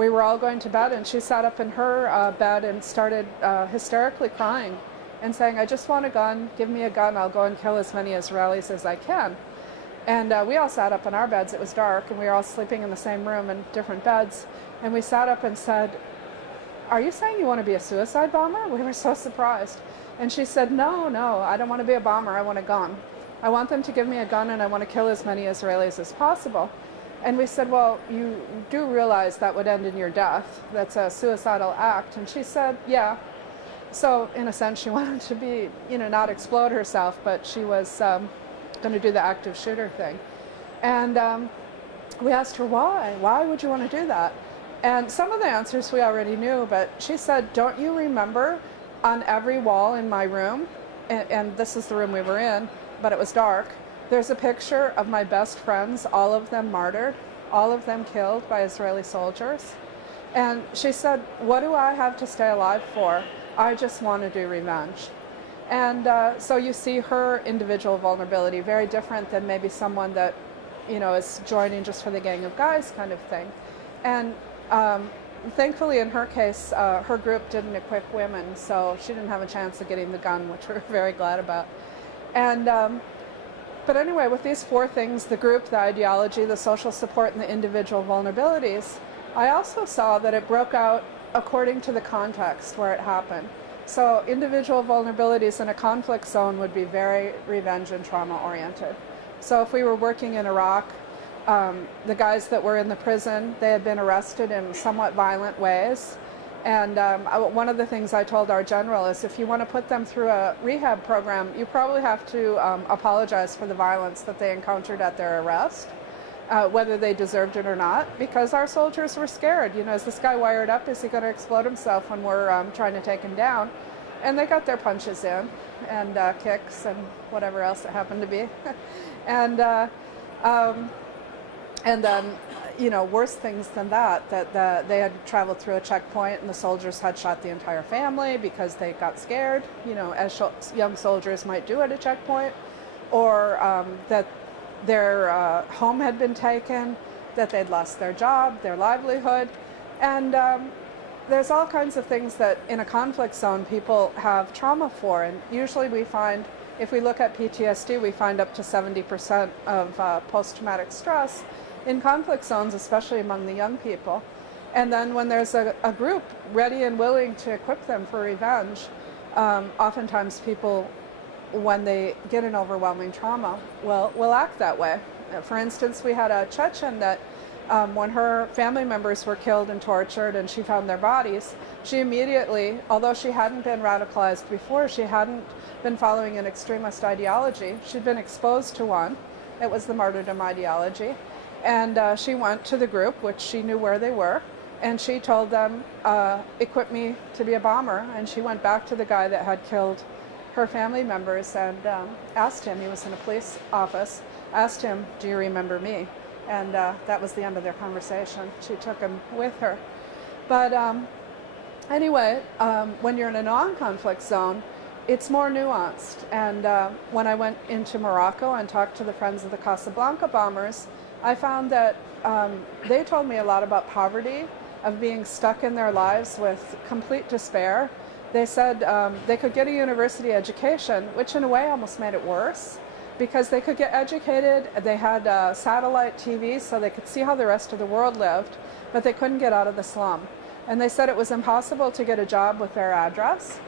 we were all going to bed, and she sat up in her bed and started hysterically crying and saying, "I just want a gun, give me a gun, I'll go and kill as many Israelis as I can." And we all sat up in our beds. It was dark, and we were all sleeping in the same room in different beds. And we sat up and said, "Are you saying you want to be a suicide bomber?" We were so surprised. And she said, "No, I don't want to be a bomber, I want a gun. I want them to give me a gun, and I want to kill as many Israelis as possible." And we said, "Well, you do realize that would end in your death. That's a suicidal act." And she said, "Yeah." So in a sense, she wanted to be, not explode herself, but she was going to do the active shooter thing. And we asked her why. Why would you want to do that? And some of the answers we already knew, but she said, "Don't you remember on every wall in my room," and this is the room we were in, but it was dark, "there's a picture of my best friends, all of them martyred, all of them killed by Israeli soldiers." And she said, "What do I have to stay alive for? I just want to do revenge." And so you see her individual vulnerability, very different than maybe someone that, is joining just for the gang of guys kind of thing. And thankfully in her case, her group didn't equip women, so she didn't have a chance of getting the gun, which we're very glad about. And but anyway, with these four things, the group, the ideology, the social support, and the individual vulnerabilities, I also saw that it broke out according to the context where it happened. So individual vulnerabilities in a conflict zone would be very revenge and trauma oriented. So if we were working in Iraq, the guys that were in the prison, they had been arrested in somewhat violent ways. And one of the things I told our general is, if you want to put them through a rehab program, you probably have to apologize for the violence that they encountered at their arrest, whether they deserved it or not, because our soldiers were scared. Is this guy wired up? Is he going to explode himself when we're trying to take him down? And they got their punches in, and kicks, and whatever else it happened to be. And then, worse things than that they had traveled through a checkpoint and the soldiers had shot the entire family because they got scared, as young soldiers might do at a checkpoint, or that their home had been taken, that they'd lost their job, their livelihood. And there's all kinds of things that in a conflict zone people have trauma for. And usually we find, if we look at PTSD, we find up to 70% of post-traumatic stress in conflict zones, especially among the young people. And then when there's a group ready and willing to equip them for revenge, oftentimes people, when they get an overwhelming trauma, will act that way. For instance, we had a Chechen that when her family members were killed and tortured and she found their bodies, she immediately, although she hadn't been radicalized before, she hadn't been following an extremist ideology, she'd been exposed to one. It was the martyrdom ideology. And she went to the group, which she knew where they were, and she told them, "Equip me to be a bomber." And she went back to the guy that had killed her family members and asked him, he was in a police office, asked him, "Do you remember me?" And that was the end of their conversation. She took him with her. But anyway, when you're in a non-conflict zone, it's more nuanced. And when I went into Morocco and talked to the Friends of the Casablanca bombers, I found that they told me a lot about poverty, of being stuck in their lives with complete despair. They said they could get a university education, which in a way almost made it worse, because they could get educated, they had satellite TV so they could see how the rest of the world lived, but they couldn't get out of the slum. And they said it was impossible to get a job with their address,